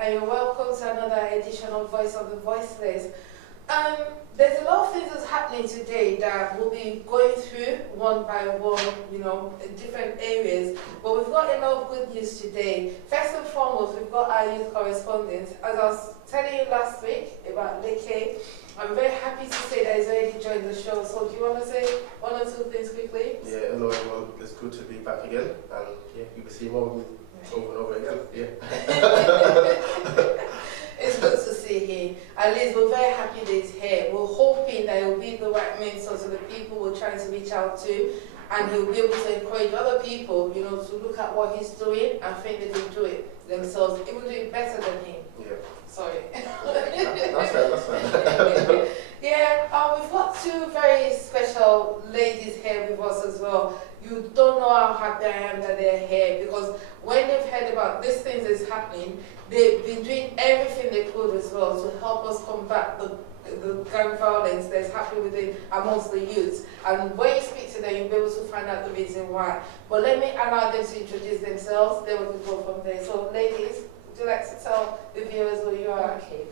And you're welcome to another edition of Voice of the Voiceless. There's a lot of things that's happening today that we'll be going through one by one, in different areas. But we've got a lot of good news today. First and foremost, we've got our youth correspondent. As I was telling you last week about Leke, I'm very happy to say that he's already joined the show. So do you want to say one or two things quickly? Yeah, hello everyone. It's good to be back again. And yeah, you can see more of me over and over again. Yeah. It's good to see him. At least we're very happy that he's here. We're hoping that he'll be the right mentor to the people we're trying to reach out to, and he'll be able to encourage other people, to look at what he's doing and think they can do it themselves, even do it better than him. Yeah. Sorry. That's fine. Yeah, we've got two very special ladies here with us as well. You don't know how happy I am that they're here, because when they've heard about these things that's happening, they've been doing everything they could as well to help us combat the gang violence that's happening amongst the youths. And when you speak to them, you'll be able to find out the reason why. But let me allow them to introduce themselves, then we can go from there. So ladies, would you like to tell the viewers who you are? Okay.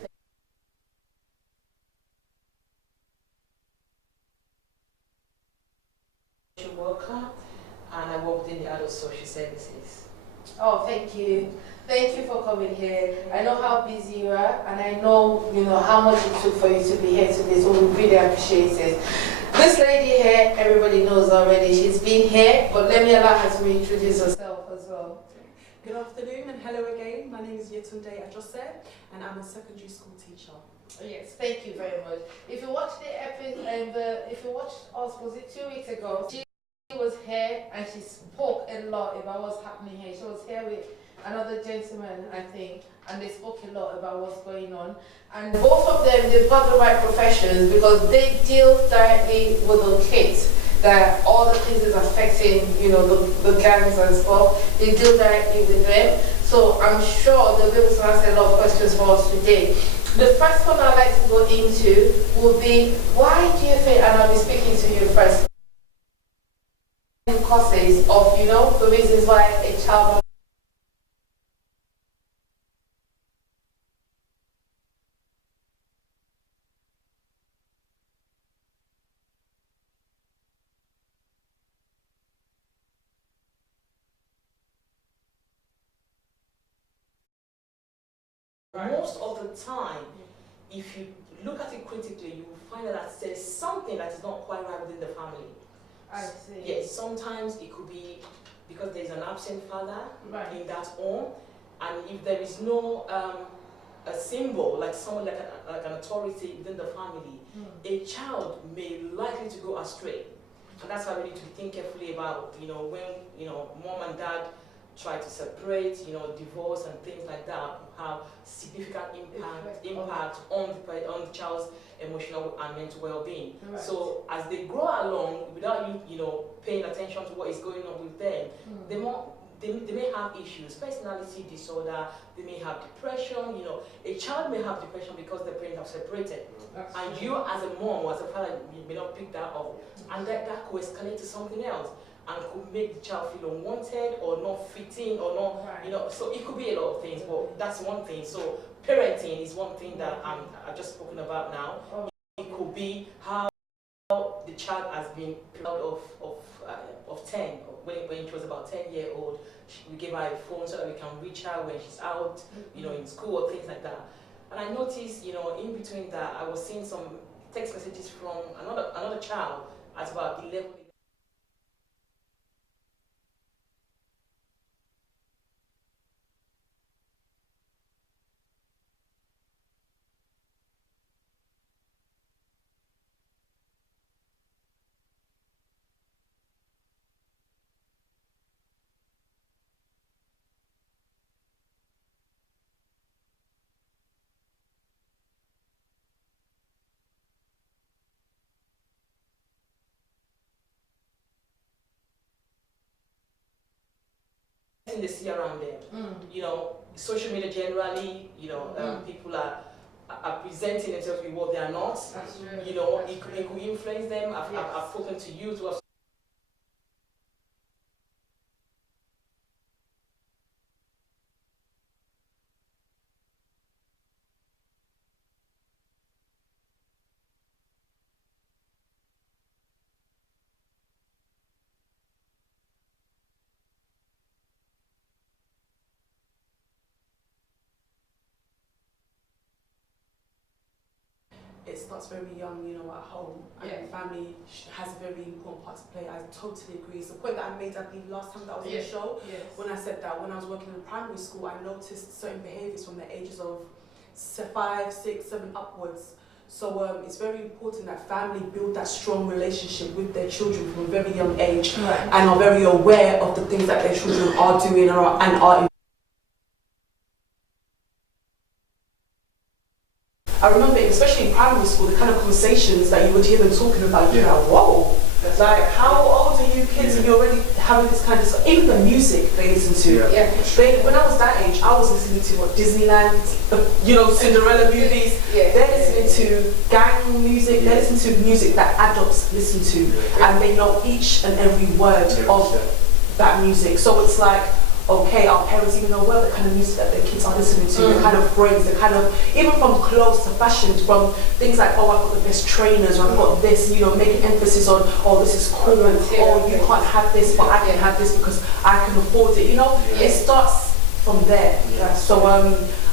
Worker, and I worked in the adult social services. Oh, thank you. Thank you for coming here. I know how busy you are, and I know, how much it took for you to be here today, so we really appreciate it. This lady here, everybody knows already. She's been here, but let me allow her to introduce herself as well. Good afternoon and hello again. My name is Yetunde Ajose, and I'm a secondary school teacher. Yes, thank you very much. If you watched the episode, if you watched us, was it 2 weeks ago? She was here and she spoke a lot about what's happening here. She was here with another gentleman, I think, and they spoke a lot about what's going on. And both of them, they've got the right professions because they deal directly with the kids. That all the things is affecting, the gangs and stuff. They deal directly with them. So I'm sure they'll be able to answer a lot of questions for us today. The first one I'd like to go into would be, why do you think, and I'll be speaking to you first, causes of, the reasons why a child Most of the time, if you look at it critically, you will find that there's something that is not quite right within the family. I see. Yes, sometimes it could be because there's an absent father in that home, and if there is no a symbol, like someone like an authority within the family, a child may likely to go astray. And that's why we need to think carefully about, when, mom and dad try to separate, divorce and things like that have significant impact on the child's emotional and mental well-being. Right. So as they grow along, without you, paying attention to what is going on with them, they may have issues, personality disorder, they may have depression. A child may have depression because their parents have separated. And you as a mom or as a father, you may not pick that up. And that could escalate to something else and could make the child feel unwanted or not fitting or not, so it could be a lot of things, but that's one thing. So parenting is one thing that I've just spoken about now. It could be how the child has been proud of 10, when she was about 10-year-old, we gave her a phone so that we can reach her when she's out, in school or things like that. And I noticed, in between that, I was seeing some text messages from another child at about 11. anything they see around them. You know, social media generally, you know, people are presenting themselves with what they are not. You know, it could influence them. I've spoken to youth who have it starts very young, you know, at home, and family has a very important part to play. I totally agree. It's the point that I made, I believe, last time that I was on the show, when I said that when I was working in primary school, I noticed certain behaviours from the ages of 5, 6, 7 upwards. So it's very important that family build that strong relationship with their children from a very young age, and are very aware of the things that their children are doing and are. I remember, especially in primary school, the kind of conversations that you would hear them talking about, you're like, whoa, like, how old are you kids and you're already having this kind of stuff? Even the music they listen to. When I was that age, I was listening to what, Disneyland, you know, Cinderella movies. They're listening to gang music, they're listening to music that adults listen to, and they know each and every word of that music. So it's like, okay, our parents even know well the kind of music that their kids are listening to, the kind of brains, the kind of, even from clothes to fashion, from things like, oh, I've got the best trainers, or I've got this, you know, making emphasis on, oh, this is cool, or you can't have this, but I can have this because I can afford it, you know? It starts from there. So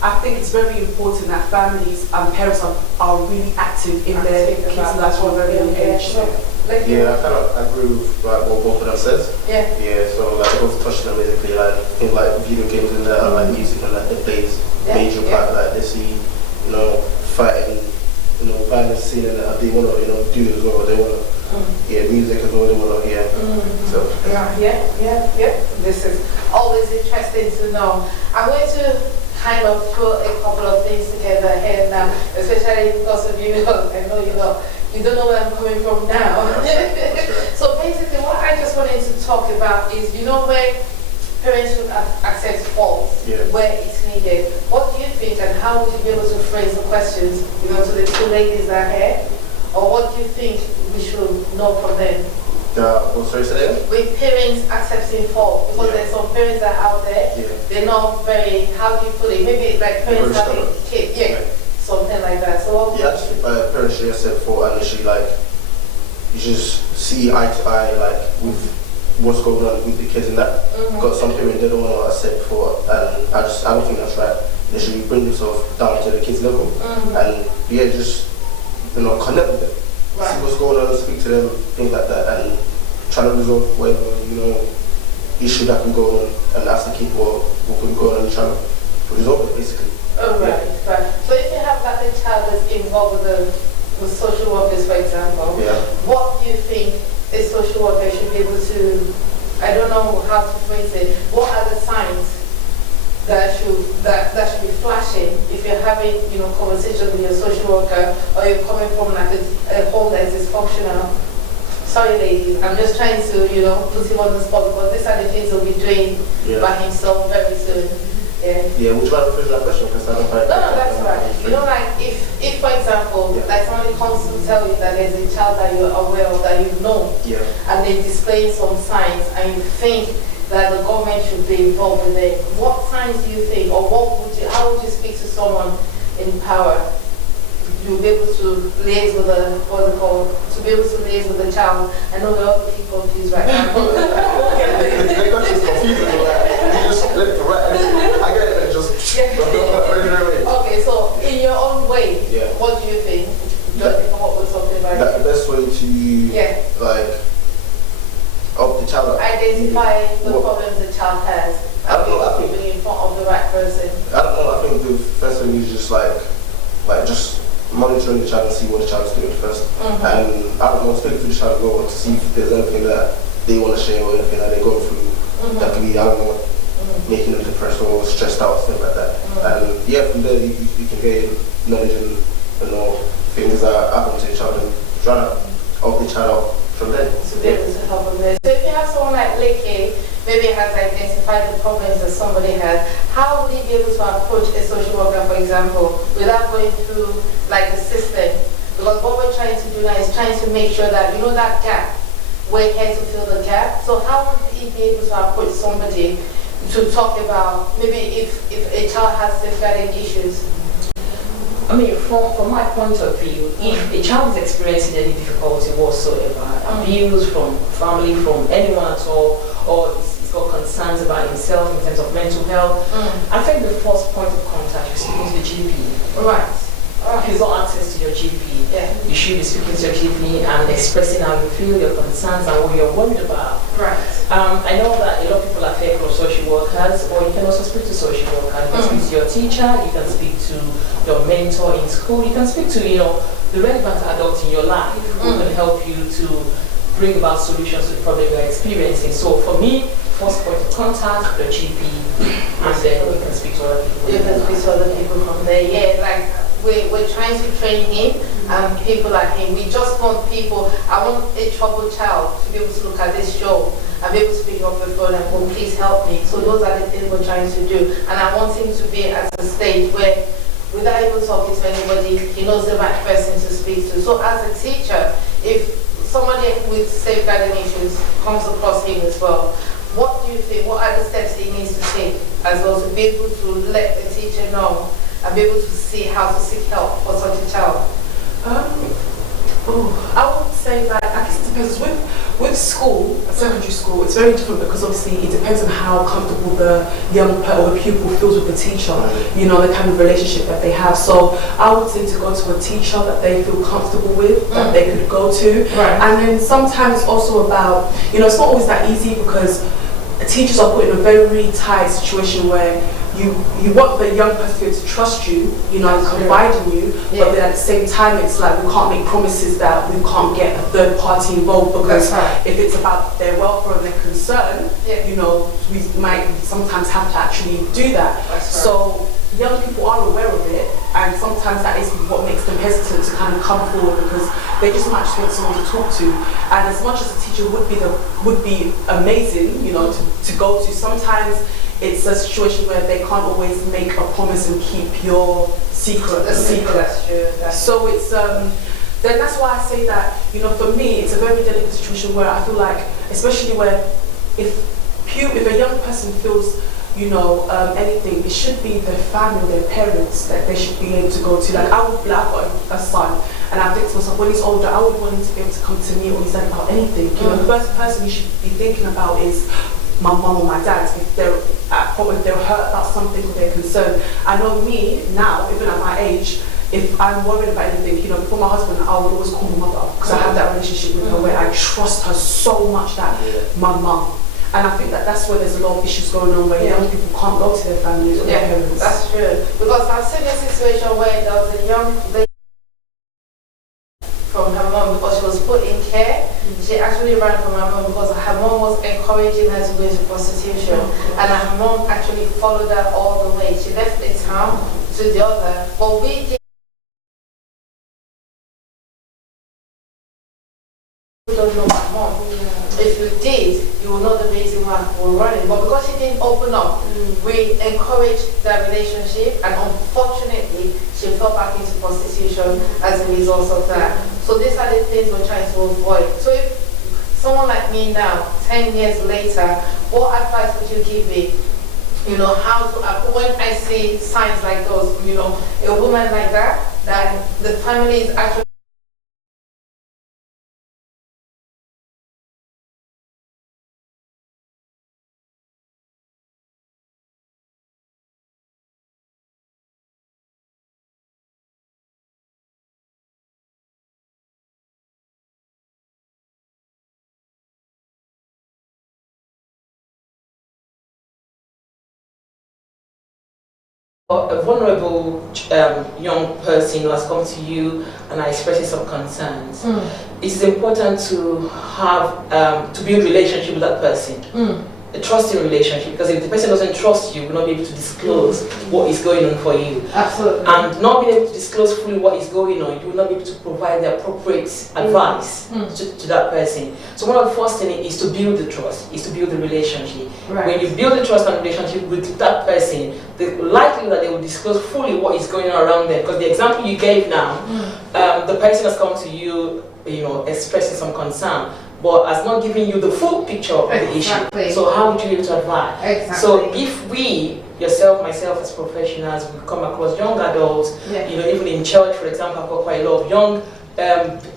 I think it's very important that families and parents are really active in their kids' lives from a very young age. I kind of agree with like what both of them said. So like both touching on basically like things like video games and like music and like it plays major part. Like they see, you know, fighting, you know, violence scene and they want to, you know, do as well. They want to, music as well. They want to, So This is always interesting to know. I'm going to kind of put a couple of things together here now, especially because of you. I know you don't know where I'm coming from now. So basically what I just wanted to talk about is, you know, where parents should accept faults, where it's needed. What do you think, and how would you be able to phrase the questions, you know, to the two ladies that are here? Or what do you think we should know from them? Sorry, say that? With parents accepting fault, because there's some parents that are out there, they're not very, how do you put it, maybe like parents having kids, something like that. So actually, parents should accept fault, and actually like you just see eye to eye like with what's going on with the kids and that. Got some parents they don't want to accept fault, and I don't think that's right. They should bring themselves down to the kids' level, and just, you know, connect with them, see what's going on, speak to them, things like that, and try to resolve whatever, you know, issue that can go on, and ask the kid what could go on and try to resolve it basically. Right. So if you have that the child is involved with social workers, for example, what do you think a social worker should be able to, I don't know how to phrase it, what are the signs that should be flashing if you're having, you know, conversation with your social worker, or you're coming from like a home that is dysfunctional? Sorry ladies, I'm just trying to, you know, put him on the spot, because these are the things he'll be doing by himself very soon. Would you like to phrase that question? Because I don't find No, that's right. You know, like if for example, like somebody comes to tell you that there's a child that you're aware of, that you know, and they display some signs, and you think that the government should be involved with it, what signs do you think, or how would you speak to someone in power? You'll be able to liaise with to be able to liaise with the child. I know we're all looking confused right now. The question's confusing. You just flip it right. I get it. Okay, so in your own way, what do you think? What was something like that? The best way to like help the child identify the problems the child has. I don't know. I think in front of the right person. I don't know. I think the first thing is just like just monitoring the child and see what the child is doing first. And I don't know, speak to the child as well to see if there's anything that they want to share or anything that they're going through that can be, I don't know, making them depressed or stressed out, stuff like that. And from there you can gain knowledge and, you know, things that happen to the child and try to help the child out from there. To be able to help them there. So if you have someone like Leke, maybe has identified the problems that somebody has, how would he be able to approach a social worker, for example, without going through like the system? Because what we're trying to do now is trying to make sure that, you know, that gap, we're here to fill the gap. So how would he be able to approach somebody to talk about, maybe if a child has safeguarding issues? I mean, from my point of view, if a child is experiencing any difficulty whatsoever, abuse from family, from anyone at all, or he's got concerns about himself in terms of mental health, I think the first point of contact is speaking to the GP. Right. If you've got access to your GP, you should be speaking to your GP and expressing how you feel, your concerns, and what you're worried about. Right. I know that a lot of people are fearful of social workers, or you can also speak to social workers. You can speak to your teacher, you can speak to your mentor in school, you can speak to, you know, the relevant adults in your life who can help you to bring about solutions to the problem you're experiencing. So for me, first point of contact, the GP, and then you can speak to other people. You can speak to other people from there. Yeah, like we're trying to train him and people like him. We just want people, I want a troubled child to be able to look at this show and be able to pick up the phone and go, please help me. So those are the things we're trying to do. And I want him to be at a stage where, without even talking to anybody, he knows the right person to speak to. So as a teacher, if somebody with safeguarding issues comes across him as well, what do you think, what are the steps he needs to take as well to be able to let the teacher know and be able to see how to seek help for such a child? I would say that I guess it depends. With school, secondary school, it's very different because obviously it depends on how comfortable the young or the pupil feels with the teacher, you know, the kind of relationship that they have. So I would say to go to a teacher that they feel comfortable with, that they could go to. Right. And then sometimes it's also about, you know, it's not always that easy because teachers are put in a very tight situation where you want the young person to trust you, you know, and confide in you, but then at the same time it's like we can't make promises that we can't get a third party involved because if it's about their welfare and their concern, you know, we might sometimes have to actually do that. So young people are aware of it, and sometimes that is what makes them hesitant to kind of come forward because they just might just want someone to talk to. And as much as a teacher would be amazing, you know, to go to, sometimes it's a situation where they can't always make a promise and keep your secret a secret. That's true. So it's then that's why I say that, you know, for me it's a very delicate situation where I feel like, especially where if a young person feels, you know, anything, it should be their family, their parents that they should be able to go to. Like I've got a son, and I think to myself, when he's older, I would want him to be able to come to me or he's like about anything. You know, the first person you should be thinking about is my mum or my dad, if they're hurt about something or they're concerned. I know me now, even at my age, if I'm worried about anything, you know, before my husband, I would always call my mother because I have that relationship with her where I trust her so much that my mum. And I think that that's where there's a lot of issues going on where young people can't go to their families or their parents. That's true. Because I've seen a situation where there was a young lady from her mom because she was put in care. She actually ran from her mom because her mom was encouraging her to go into prostitution. And her mom actually followed her all the way. She left a town to the other. But we don't know my mom. If you did, you will know the reason why we're running. But because she didn't open up, we encouraged that relationship, and unfortunately, she fell back into prostitution as a result of that. So these are the things we're trying to avoid. So if someone like me now, 10 years later, what advice would you give me? You know, how to, when I see signs like those, you know, a woman like that the family is actually a vulnerable young person who has come to you and are expressing some concerns. It is important to have to build relationship with that person. a trusting relationship, because if the person doesn't trust you, will not be able to disclose what is going on for you. Absolutely. And not being able to disclose fully what is going on, you will not be able to provide the appropriate advice to that person. So one of the first things is to build the trust, is to build the relationship. Right. When you build the trust and relationship with that person, the likelihood that they will disclose fully what is going on around them. Because the example you gave now, the person has come to you, expressing some concern, but has not given you the full picture of the issue. So how would you be able to advise? Exactly. So if we, yourself, myself as professionals, we come across young adults, even in church, for example, I've got quite a lot of young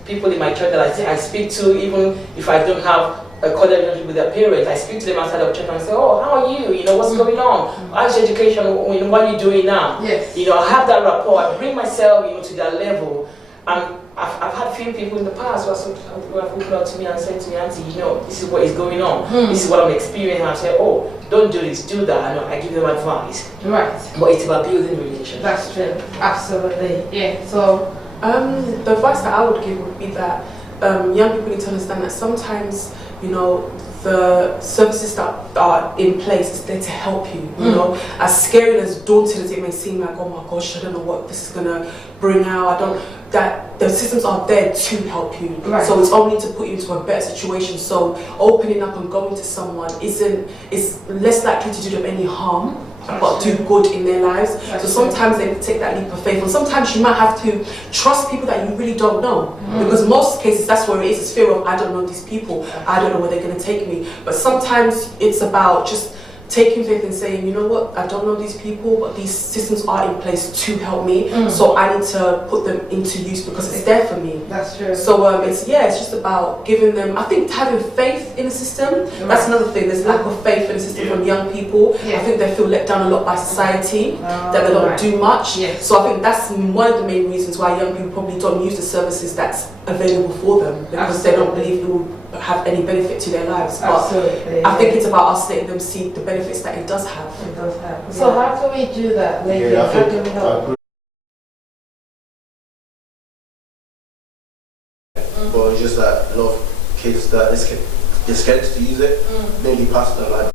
people in my church that I speak to, even if I don't have a cordial relationship with their parents, I speak to them outside of church and say, oh, how are you? What's going on? How's your education? What are you doing now? Yes. I have that rapport. I bring myself, to their level. And I've had few people in the past who have opened up to me and said to me, Auntie, this is what is going on. This is what I'm experiencing. I say, oh, don't do this, do that. I give them advice. Right. But it's about building relationships. That's true. Absolutely. Yeah. So, the advice that I would give would be that young people need to understand that sometimes, the services that are in place is there to help you, as scary and as daunting as it may seem, like, oh my gosh, I don't know what this is going to bring out, that the systems are there to help you. Right. So it's only to put you into a better situation. So opening up and going to someone is less likely to do them any harm, but do good in their lives. So sometimes they take that leap of faith, and sometimes you might have to trust people that you really don't know, because in most cases that's where it is. It's fear of, I don't know these people, I don't know where they're going to take me. But sometimes it's about just taking faith and saying, you know what, I don't know these people, but these systems are in place to help me, so I need to put them into use because it's there for me. That's true. So it's just about giving them, I think, having faith in the system. That's another thing. There's lack of faith in the system from young people. I think they feel let down a lot by society, that they don't do much. So I think that's one of the main reasons why young people probably don't use the services that's available for them, because they don't believe it will have any benefit to their lives. But I think it's about us letting them see the benefits that it does have. It does have. So how can we do that? Like, Yeah, I how think can we help? But it's just that a lot of kids that they're scared to use it, maybe past them like.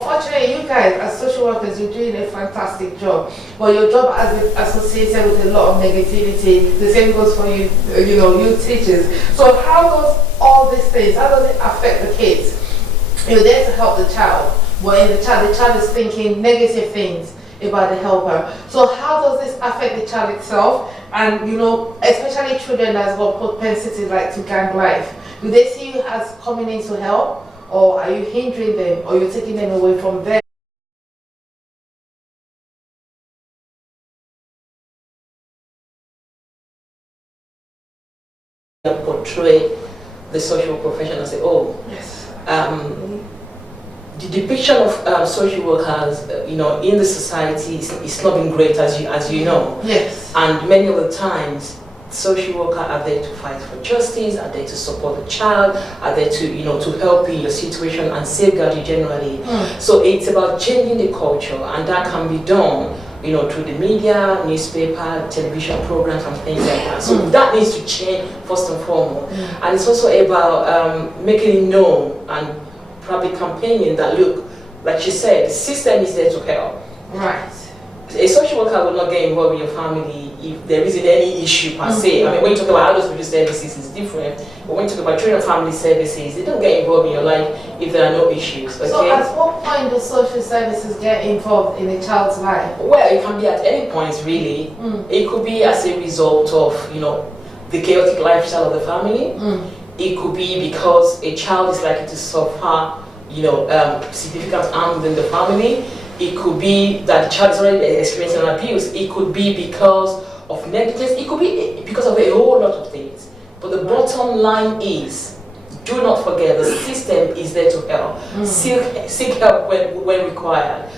Fortunately, you guys as social workers, you're doing a fantastic job. But your job has been associated with a lot of negativity. The same goes for you, you teachers. So how does all these things, how does it affect the kids? You're there to help the child, but in the child is thinking negative things about the helper. So how does this affect the child itself? And especially children that's got propensity like to gang life. Do they see you as coming in to help? Or are you hindering them, or you're taking them away from them? Portray the social profession and say, oh, yes. The depiction of social workers, in the society is not been great, as you know. Yes. And many of the times, social workers are there to fight for justice, are there to support the child, are there to, to help in your situation and safeguard you generally. So it's about changing the culture, and that can be done, through the media, newspaper, television programs and things like that. So that needs to change first and foremost. And it's also about making it known and probably campaigning that, look, like she said, the system is there to help. Right. A social worker will not get involved in your family if there isn't any issue per se. I mean, when you talk about adult social services, it's different. But when you talk about children and family services, they don't get involved in your life if there are no issues. Okay? So at what point do social services get involved in a child's life? Well, it can be at any point, really. It could be as a result of, the chaotic lifestyle of the family. It could be because a child is likely to suffer, significant harm within the family. It could be that the child is already experiencing an abuse. It could be because of negligence. It could be because of a whole lot of things. But the bottom line is, do not forget, the system is there to help. Seek help when required.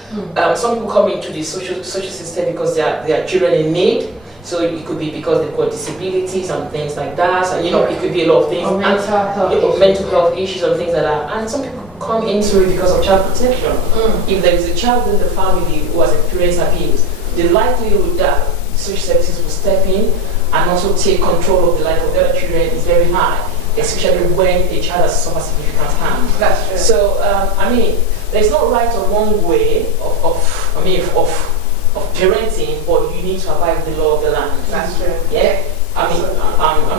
Some people come into the social system because they are children in need. So it could be because they've got disabilities and things like that. And it could be a lot of things. Or mental health issues and things like that. And some people come into it because of child protection. If there is a child in the family who has experienced abuse, the likelihood that social services will step in and also take control of the life of the other children is very high, especially when a child has suffered significant harm. That's true. So, there's no right or wrong way of parenting, but you need to abide with the law of the land. That's true. Yeah? I'm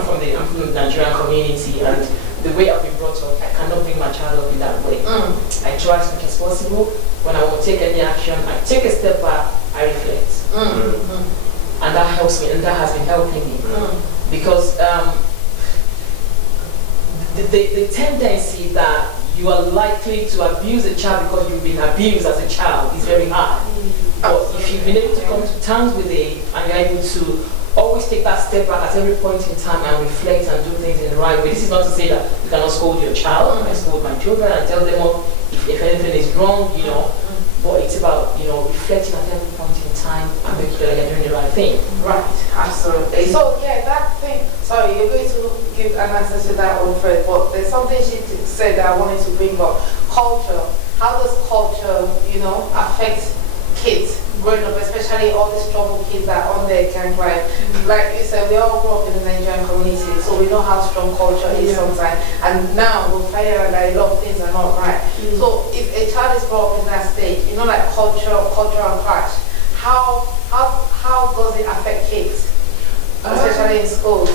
from the Nigerian community, and the way I've been brought up, I cannot bring my child up in that way. I try as much as possible. When I won't take any action, I take a step back, I reflect. And that helps me, and that has been helping me. Because the tendency that you are likely to abuse a child because you've been abused as a child is very high. But if you've been able to come to terms with it, and you're able to always take that step back at every point in time and reflect and do things in the right way. This is not to say that you cannot scold your child. I scold my children and tell them if anything is wrong, but it's about, reflecting at every point in time and making sure that you're doing the right thing. Right, absolutely. So, that thing, sorry, you're going to give an answer to that one first, but there's something she said that I wanted to bring up. Culture. How does culture, affect kids growing up, especially all these troubled kids that are on their gang life? Like you said, we all grew up in the Nigerian community, so we know how strong culture is sometimes. And now we'll find out that a lot of things are not right. So if a child is brought up in that stage, like cultural clash, how does it affect kids, especially in schools?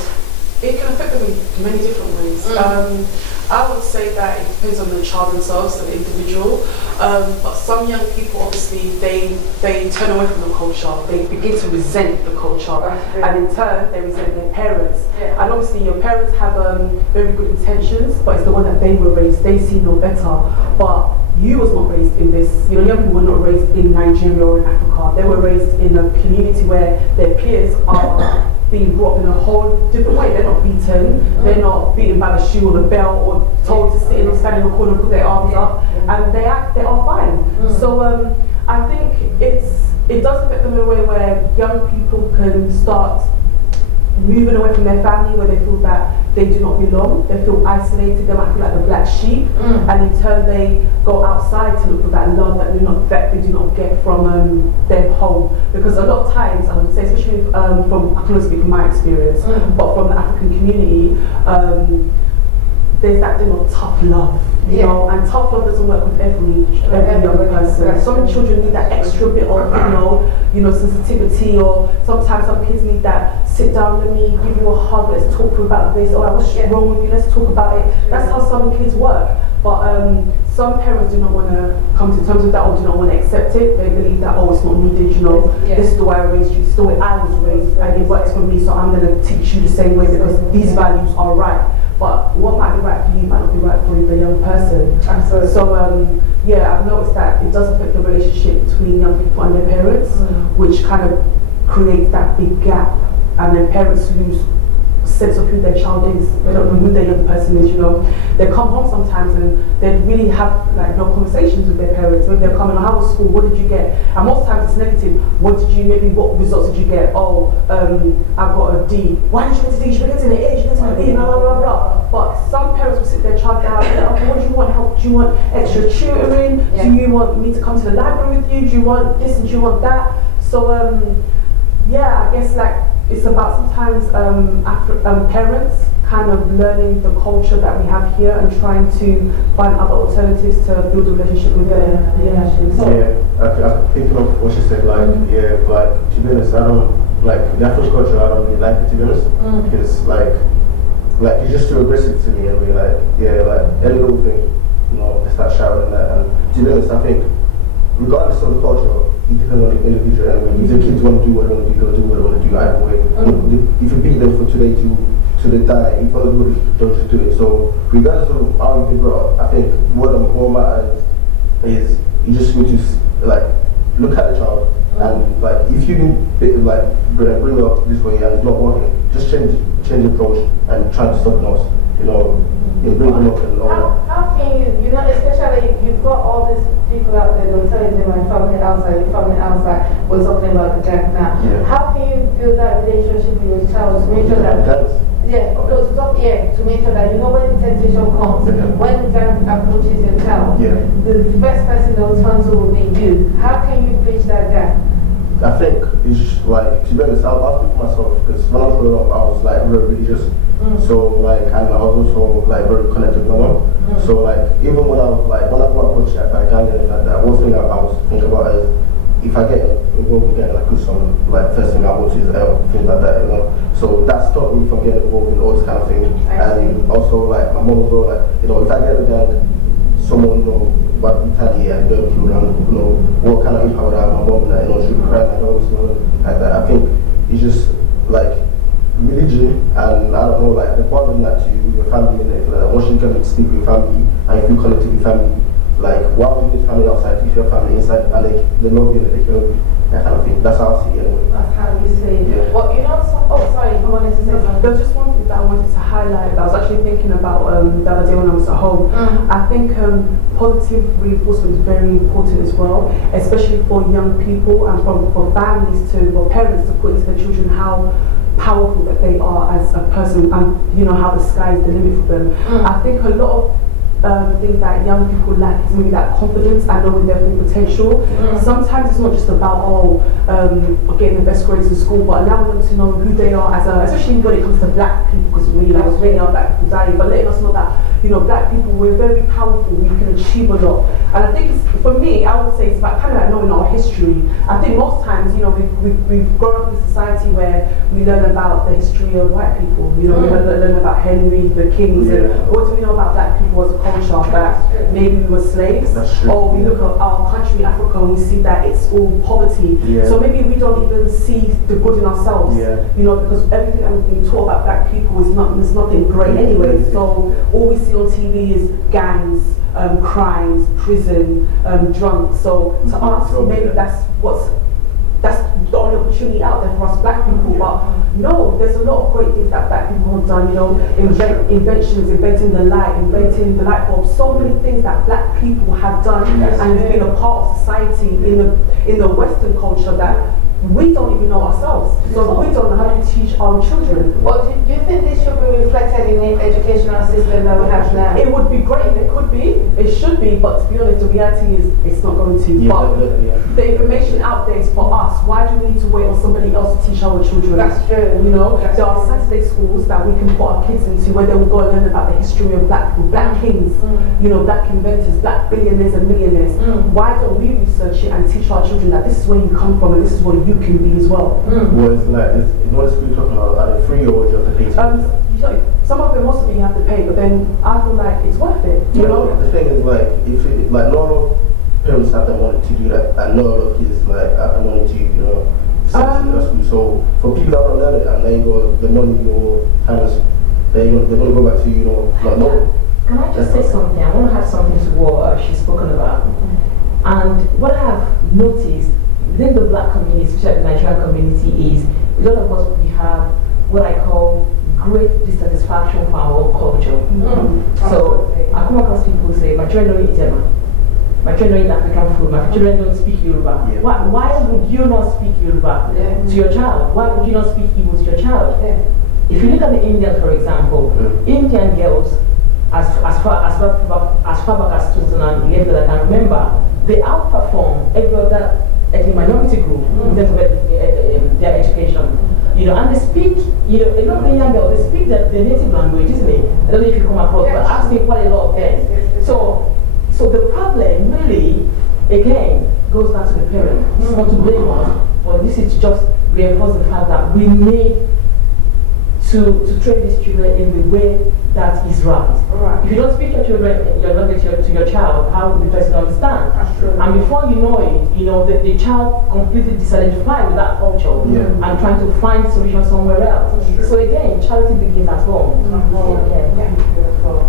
It can affect them in many different ways. I would say that it depends on the child themselves, the individual. But some young people, obviously, they turn away from the culture. They begin to resent the culture, and in turn, they resent their parents. And obviously, your parents have very good intentions, but it's the one that they were raised. They see no better. But you was not raised in this. Young people were not raised in Nigeria or in Africa. They were raised in a community where their peers are being brought up in a whole different way. They're not beaten, they're not beaten by the shoe or the belt or told to sit in or stand in a corner and put their arms up, and they are fine. So I think it does affect them in a way where young people can start moving away from their family, where they feel that they do not belong, they feel isolated, they might feel like the black sheep, and in turn they go outside to look for that love that they do not get from their home. Because a lot of times, I would say, especially I can only speak from my experience, but from the African community, there's that thing of tough love, you know, and tough love doesn't work with every young person. Some children need that extra bit of, sensitivity, or sometimes some kids need that, sit down, let me give you a hug, let's talk about this, or what's wrong with you, let's talk about it. That's how some kids work. But some parents do not want to come to terms with that, or do not want to accept it. They believe that, it's not needed, this is the way I raised you, this is the way I was raised, and it works for me, so I'm going to teach you the same way because these values are right. But what might be right for you might not be right for the young person. Absolutely. So I've noticed that it does affect the relationship between young people and their parents, which kind of creates that big gap, and then parents lose sense of who their child is. They don't know who their young person is, They come home sometimes and they really have no conversations with their parents. When they're coming, how was school, what did you get? And most times it's negative. What results did you get? I've got a D. Why did you get a D? You should get an A, you should get an E, blah, blah, blah, blah. But some parents will sit their child down and say, okay, what do you want? Help? Do you want extra tutoring? Do you want me to come to the library with you? Do you want this and do you want that? So I guess it's about sometimes parents kind of learning the culture that we have here and trying to find other alternatives to build a relationship with them. I'm thinking of what she said, like, like, to be honest, I don't, like, the Afro culture, I don't really like it, to be honest, because, like, it's just too aggressive to me, and we, like, like, any little thing, you know, they start shouting and that, and to be honest, I think, regardless of the culture, it depends on the individual anyway. If the kids want to do what they want to do, they'll do what they want to do either way. If you beat them for today to they die, if you want to do it, don't just do it. So regardless of how you've been brought up, I think what more matters is you just need to like look at the child and like if you like bring up this way and it's not working, just change the approach and try to stop us. You know, bring them up and all. How can you know, especially you've got all these people out there, they're telling them my family outside, your family outside, we're talking about the gap now. How can you build that relationship with your child to make sure that to make sure that you know when the temptation comes, when the gang approaches your child, the first person they'll turn to will be you. How can you bridge that gap? I think it's like, to be honest, I'll speak for myself because when I was growing up, I was like very religious. So like, and I was also like very connected with my mom. So like, even when I was like, when I got approached by a gang and like that, one thing I was thinking about is if I get involved with getting like some like first thing I want to is things like that, you know. So that stopped me from getting involved in all this kind of thing. And also like my mom as well, like, you know, if I get with gang, someone, you know, what brutality and don't kill them, you know, what kind of impact would I have my mom that, you know, she would cry like like that. I think it's just like religion and I don't know, like the bonding that to you with your family and everything like that. Once you can speak with your family and you feel connected with your family, like why would you need family outside if your family inside and like they love you and they can love you, that kind of thing. That's how I see it anyway. That's how you see it. Well, you know, sorry, you wanted to say something. There was just one thing that I wanted to highlight that I was actually thinking about the other day when I was at home. I think positive reinforcement is very important as well, especially for young people and for families for parents to put into their children how powerful that they are as a person and you know how the sky is the limit for them. I think a lot of things that young people lack is maybe that confidence and knowing their full potential. Sometimes it's not just about getting the best grades in school, but allowing them to know who they are as especially when it comes to black people, because we like really are black people dying, but letting us know that you know black people, we're very powerful, we can achieve a lot. And I think for me, I would say it's about kind of like knowing our history. I think most times, you know, we've grown up in a society where we learn about the history of white people. You know, we learn about Henry, the kings, and what do we know about black people as a culture? That maybe we were slaves, or we look at our country, Africa, and we see that it's all poverty. So maybe we don't even see the good in ourselves. You know, because everything that we've been taught about black people is nothing great anyway. So all we see on TV is gangs, crimes, prison, drunk. So to us, maybe that's the only opportunity out there for us black people. But no, there's a lot of great things that black people have done. You know, inventions, inventing the light bulb. So many things that black people have done and it's been a part of society in the Western culture that we don't even know ourselves. So we don't know how to teach our children. Well, do you think this should be reflected in the educational system that we have now? It would be great if it could be. It should be, but to be honest, the reality is it's not going to. But the information out there is for us. Why do we need to wait on somebody else to teach our children? That's true. You know, there are Saturday schools that we can put our kids into where they will go and learn about the history of black kings, you know, black inventors, black billionaires and millionaires. Why don't we research it and teach our children that this is where you come from and this is where you can be as well? Well, it's like, in order to be talking about, are they free or you have to pay? Some of them mostly you have to pay, but then I feel like it's worth it. You know? The thing is, like, if it, like, not all parents have the money to do that, and not all of kids like have the money to, you know, send to school. So for people that don't learn it and they go the money or parents, they're gonna go back to, you know, like, no. Can I just say something? I want to have something to what she's spoken about. And what I have noticed within the black community, especially the Nigerian community, is a lot of us, we have what I call great dissatisfaction for our own culture. So I come across people who say, my children don't eat German, my children don't eat African food, my children don't speak Yoruba. Why would you not speak Yoruba to your child? Why would you not speak Igbo to your child? If you look at the Indians, for example, Indian girls, as far back as 2011 that I can remember, they outperform every other ethnic minority group in terms of their education. and they speak, a lot of the young girls, they speak the native language, isn't it? I don't know if you come across, but I've seen quite a lot of them. So the problem really, again, goes back to the parent. It's not to blame us, but this is just reinforce the fact that we need to train these children in the way that is right. If you don't speak your language to your child, how will the person understand? And before you know it, the child completely disidentified with that culture and trying to find solutions somewhere else. So again, charity begins at home. Beautiful.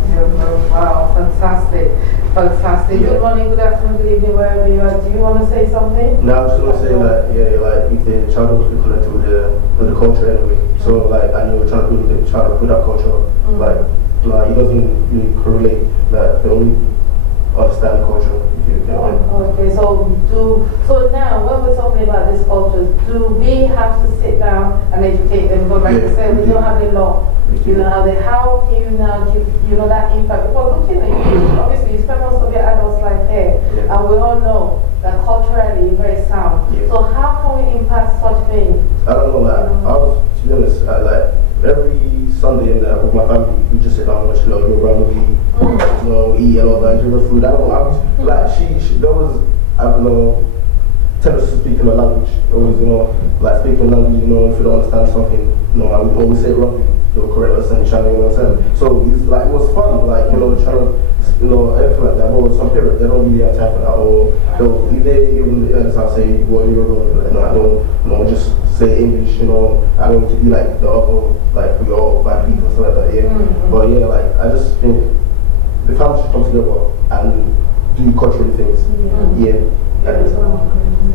Wow, fantastic. Good morning, good afternoon, good evening, wherever you are. Do you want to say something? No, I was just going to say that, like, if the child wants to be connected with the culture anyway, so, like, and you're trying to build the child with that culture, like, it doesn't really correlate, like, they only understand the culture. Okay, so now, when we're talking about these cultures, do we have to sit down and educate them? Because, like I said, we don't have the law. How can you now give, that impact? Because looking at you, obviously, you spend most of your adults life here, and we all know that culturally you're very sound. So how can we impact such things? I don't know, like, to be honest, like, every Sunday with my family, we just sit down and watch Yoruba movie, eat a lot of Nigerian food. I don't know, like, she always, I don't know, tell us to speak in a language. Always, like, speaking language, if you don't understand something, I would always say it wrongly. They'll correct us and channel, you know what I'm saying? So it's like, it was fun, like, trying to, everything like that. But some parents, they don't really have time for that. Or even the elders, I'll say, what you're doing, like, no, I don't, just say English, I don't want to be like the other, like, we all bad people, stuff like that, But yeah, like, I just think the family should come together and do cultural things.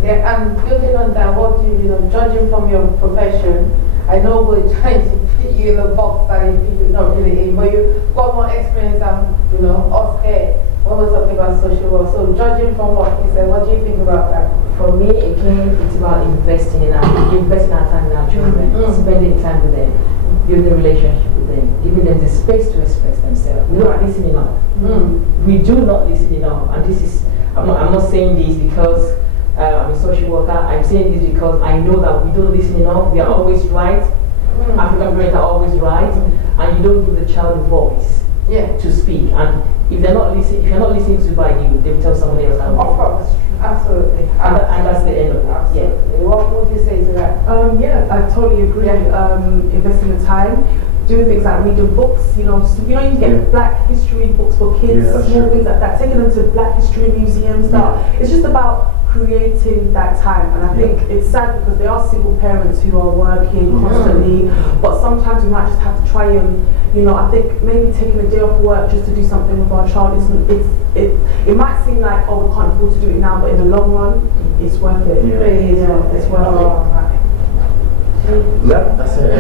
And building on that, what do judging from your profession, I know we're trying to put you in a box that you're not really in, but you've got more experience than, us here when we're talking about social work. So judging from what you said, what do you think about that? For me, again, it's about investing our time in our children, spending time with them, building a relationship with them, giving them the space to express themselves. We don't listen enough. We do not listen enough, and this is, I'm not saying this because I'm a social worker. I'm saying this because I know that we don't listen enough. We are always right. African parents are always right, and you don't give the child a voice to speak. And if you're not listening to by you, they will tell somebody else. Of course, absolutely. And that's the end of it. What would you say to that? I totally agree. Investing the time, doing things like reading books, you get Black history books for kids, small things like that, taking them to Black history museums. It's just about creating that time, and I think it's sad because there are single parents who are working constantly, but sometimes we might just have to try and, I think maybe taking a day off work just to do something with our child, it might seem like, oh, we can't afford to do it now, but in the long run, it's worth it. It's worth it. Yeah, that's it.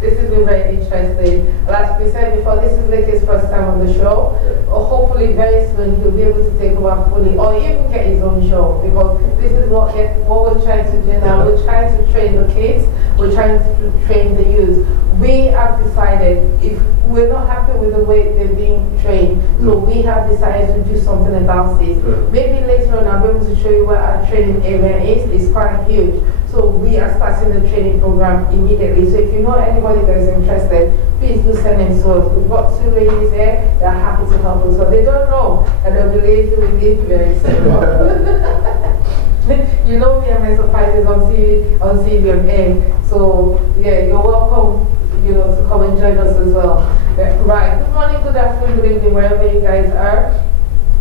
This has been very interesting. Like we said before, this is Licky's first time on the show. Hopefully very soon he'll be able to take over fully, or even get his own show, because this is what we're trying to do now. We're trying to train the kids, we're trying to train the youth. We have decided, if we're not happy with the way they're being trained, so we have decided to do something about this. Maybe later on I'll be able to show you where our training area is. It's quite huge. So we are starting the training program immediately. So if you know anybody that is interested, please do send them to us. We've got 2 ladies there that are happy to help us. So they don't know, and they'll be ladies who will leave very soon. You know me and my surprises on TV and air. So yeah, you're welcome, to come and join us as well. Right. Good morning, good afternoon, good evening, wherever you guys are.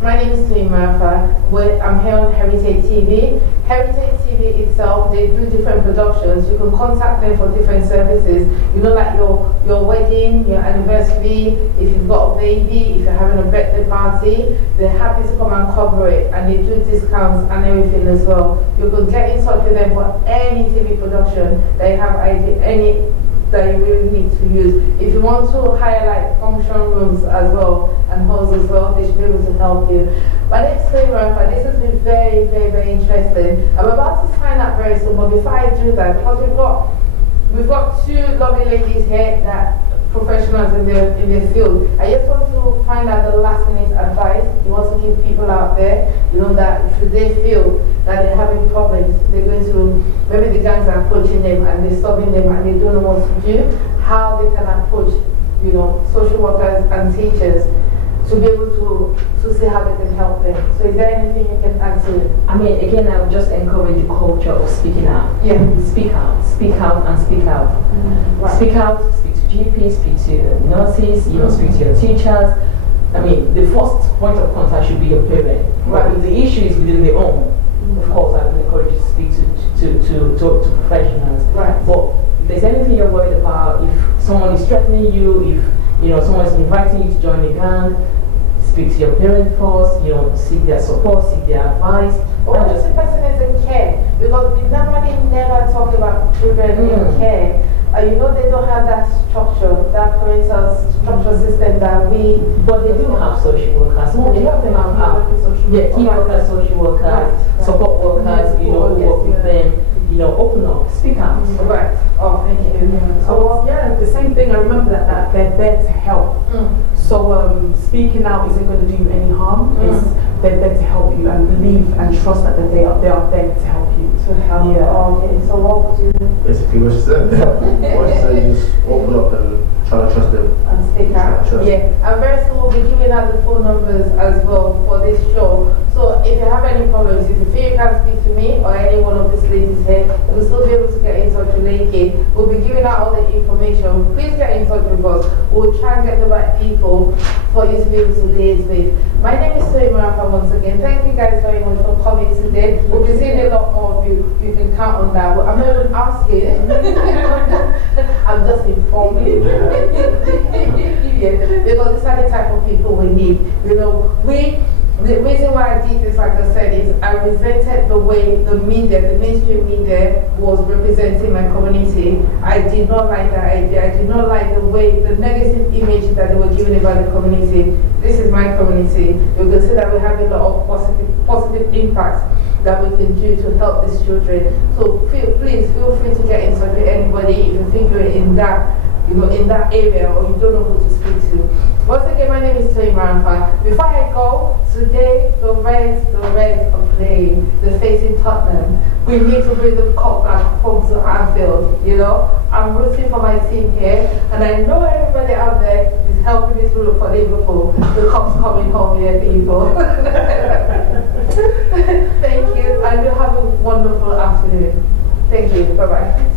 My name is Muibat. I'm here on HeritageTV. HeritageTV itself, they do different productions. You can contact them for different services. Like your wedding, your anniversary, if you've got a baby, if you're having a birthday party, they're happy to come and cover it, and they do discounts and everything as well. You can get in touch with them for any TV production that you have any that you really need to use. If you want to hire like function rooms as well and halls as well, they should be able to help you. My name is Muibat. This has been very, very, very interesting. I'm about to sign up very soon, but before I do that, because we've got 2 lovely ladies here that professionals in their field, I just want to find out the last minute advice. You want to give people out there, that should they feel that they're having problems, they're going to, maybe the gangs are approaching them and they're stopping them and they don't know what to do, how they can approach, social workers and teachers to be able to see how they can help them. So is there anything you can add to it? I mean, again, I would just encourage the culture of speaking out. Yeah. Speak out and speak out. Right. Speak out, speak to GPs, speak to nurses, speak to your teachers. I mean, the first point of contact should be your parent. Right. But if the issue is within their own, of course, I would encourage you to speak to professionals. Right. But if there's anything you're worried about, if someone is threatening you, if someone is inviting you to join a gang, speak to your parents first, seek their support, seek their advice. Or if the person is in care, because we normally never talk about children in care. They don't have that structure, that parental structure system that we... But they do have social workers. Most of them have key workers, social workers, support workers, who work with them. Open up, speak out. Right. Oh, thank you. So, yeah, the same thing. I remember that they're there to help. So, speaking out isn't going to do you any harm. They're there to help you and believe and trust that they are there to help you. To help. Yeah. Oh, okay. So, what would you Basically, what she said. What she said, just open up and try to trust them. and speak out? Yeah. And very soon we'll be giving out the phone numbers as well for this show. So, if you have any problems, if you feel you can't speak to me or any one of these ladies here, we'll still be able to get in touch with Lady. We'll be giving out all the information. Please get in touch with us. We'll try and get the right people for you to be able to liaise with. My name is Marafa once again. Thank you guys very much for coming today. We'll be seeing a lot more of you. You can count on that. I'm not even asking. I'm just informing you. Because these are the type of people we need. The reason why I did this, like I said, is I resented the way the mainstream media was representing my community. I did not like that idea. I did not like the way, the negative image that they were giving about the community. This is my community. You can see that we have a lot of positive impact that we can do to help these children. So please feel free to get in touch with anybody if you think you're in that, in that area or you don't know who to speak to. Once again, my name is Marafa. Before I go, today the Reds are playing. They're facing Tottenham. We need to bring the cup back home to Anfield. I'm rooting for my team here, and I know everybody out there is helping me to root for Liverpool. The cup's coming home here, people. Thank you, and you have a wonderful afternoon. Thank you. Bye bye.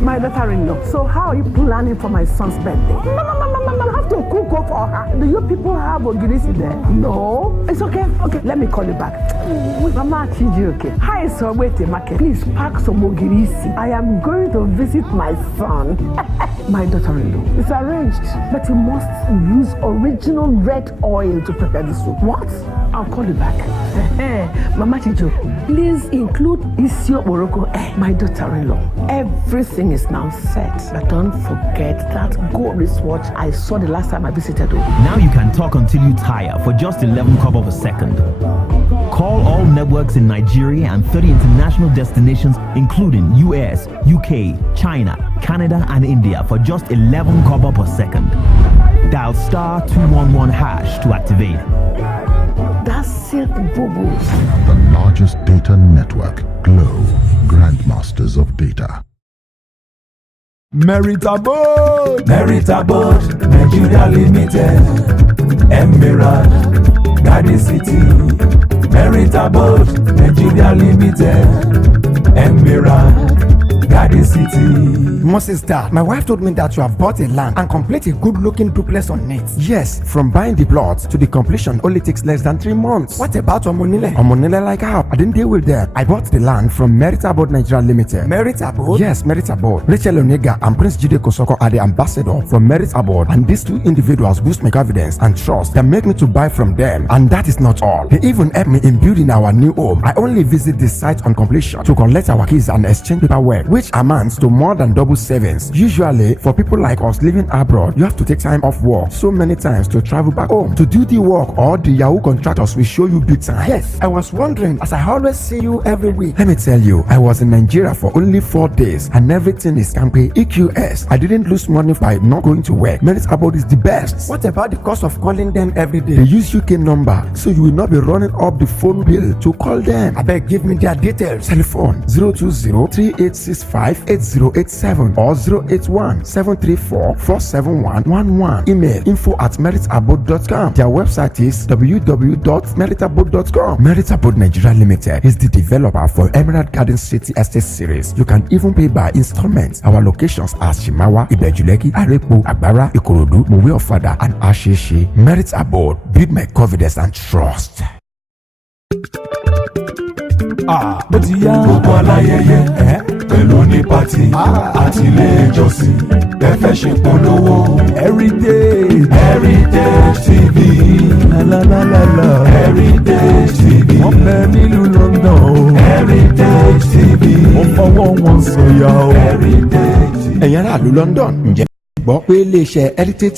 My daughter-in-law. So how are you planning for my son's birthday? No, I have to cook up for her. Do you people have ogirisi there? No. It's okay. Okay, let me call you back. Mama Chiji, okay. Hi, sir. Wait a market. Please pack some ogirisi. I am going to visit my son. My daughter-in-law. It's arranged. But you must use original red oil to prepare the soup. What? I'll call you back. Mama Chijo, please include Isio Morocco. My daughter-in-law. Everything is now set. But don't forget that gold wristwatch I saw the last time I visited you. Now you can talk until you tire for just 11 kobo per second. Call all networks in Nigeria and 30 international destinations including US, UK, China, Canada and India for just 11 kobo per second. Dial *211# to activate. That's it, boo-boo. The largest data network, Glow, grandmasters of data. Merit-Abode, Nigeria Limited, Emerald, Garden City. Merit-Abode, Nigeria Limited, Emerald, Garden City. Mrs. Dad, my wife told me that you have bought a land and complete a good-looking duplex on it. Yes, from buying the plot to the completion only takes less than 3 months. What about Omonile? Omonile like how? I didn't deal with them. I bought the land from HeritageTV Nigeria Limited. HeritageTV? Yes, HeritageTV. Rachel Onega and Prince Jide Kosoko are the ambassador from HeritageTV, and these two individuals boost my confidence and trust that make me to buy from them. And that is not all. They even helped me in building our new home. I only visit the site on completion to collect our keys and exchange paperwork, which amounts to more than double savings. Usually, for people like us living abroad, you have to take time off work so many times to travel back home to do the work, or the Yahoo contractors will show you big time. Yes, I was wondering, as I always see you every week. Let me tell you, I was in Nigeria for only 4 days and everything is campaign EQS. I didn't lose money by not going to work. HeritageTV is the best. What about the cost of calling them every day? They use UK number, so you will not be running up the phone bill to call them. I beg, give me their details. Telephone 020-3865-8087 or 081-734-47111. Email info@meritaboard.com. Their website is www.meritaboard.com. HeritageTV Nigeria Limited is the developer for Emerald Garden City Estate Series. You can even pay by installments. Our locations are Shimawa, Ibejuleki, Arepo, Agbara, Ikorodu, Mowe Ofada, and Asheshe. HeritageTV, build my confidence and trust. Bó ti yá gbogbo aláyẹyẹ pẹ̀lú ní pàtì àti ilé ìjọsìn ẹ fẹ́ ṣe polówó. Heritage TV Heritage TV wọ́n bẹ nílùú London o. Heritage TV wọ́n fọwọ́ wọn sọ̀yà o. Heritage TV. ẹ̀yin aráàlú London ǹjẹ́ gbọ́ pé iléeṣẹ́ Heritage